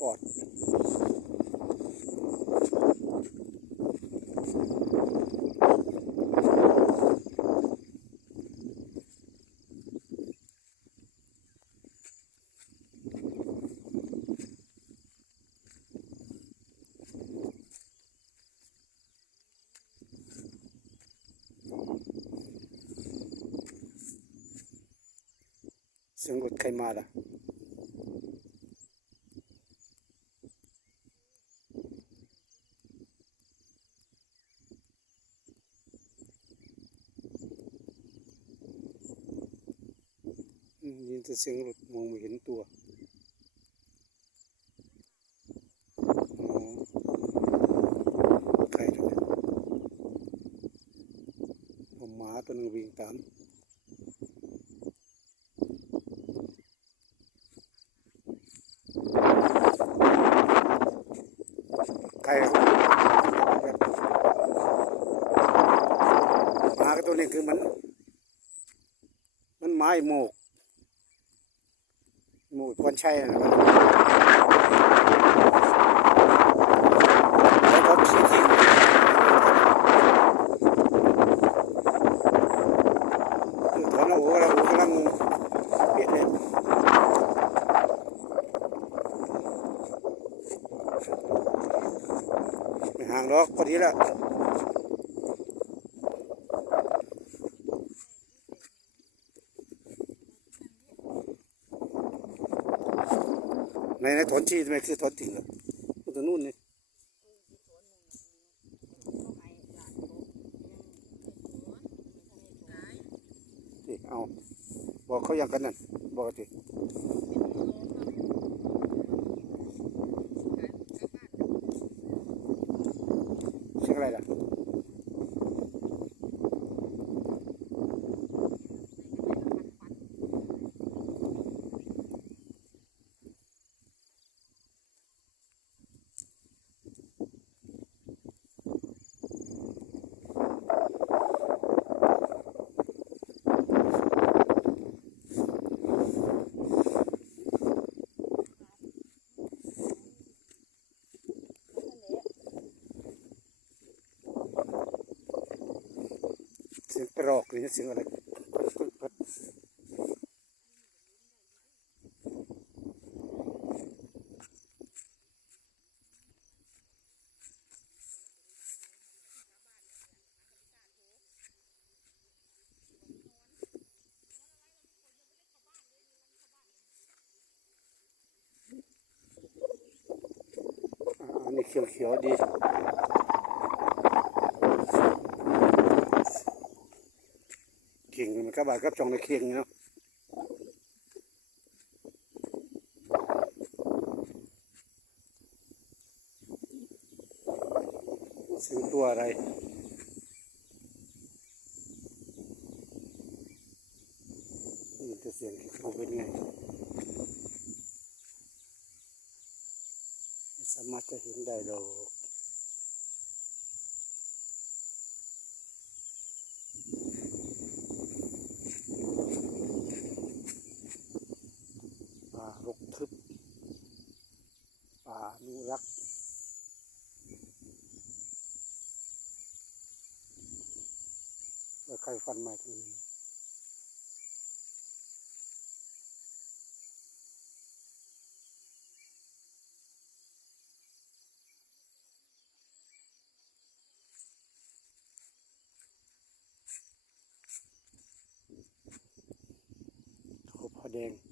ก่อนสงุดใครมาล่ะ นแต่เสียงรถมองไม่เห็นตัวอ๋อใครด้วยเอาหมาตัวหนึงวิ่งตามใครครับหมาตัวนี้คือมัน มันไม้โมก หมูทวนชัยนะครับแล้วก็ขี้ทิ้งคือถอนเอาหัวเราหัวกำลังเปียกเลยไม่ห่างหรอกพอดีแล้ว ในในถอนชีทำไมคือถอนทิ้งเหรอมันตัวนู่นนี่นี่เอาบอกเขาอย่างกันนั่นบอกกันสิเสียงอะไรล่ะ เสียงกระรอกหรือเสียงอะไรอันนี้เขียวๆดี ข่งมันก็บาดกับจองในเข่งเนาะซื้อตัวอะไรนี่จะเสียงเขาเป็นไงสามารถจะเห็นได้หรอกป่ารกทึบป่าอ นุรักษ์แล้วใครฟันมาตรงนี้โคผ้าแดง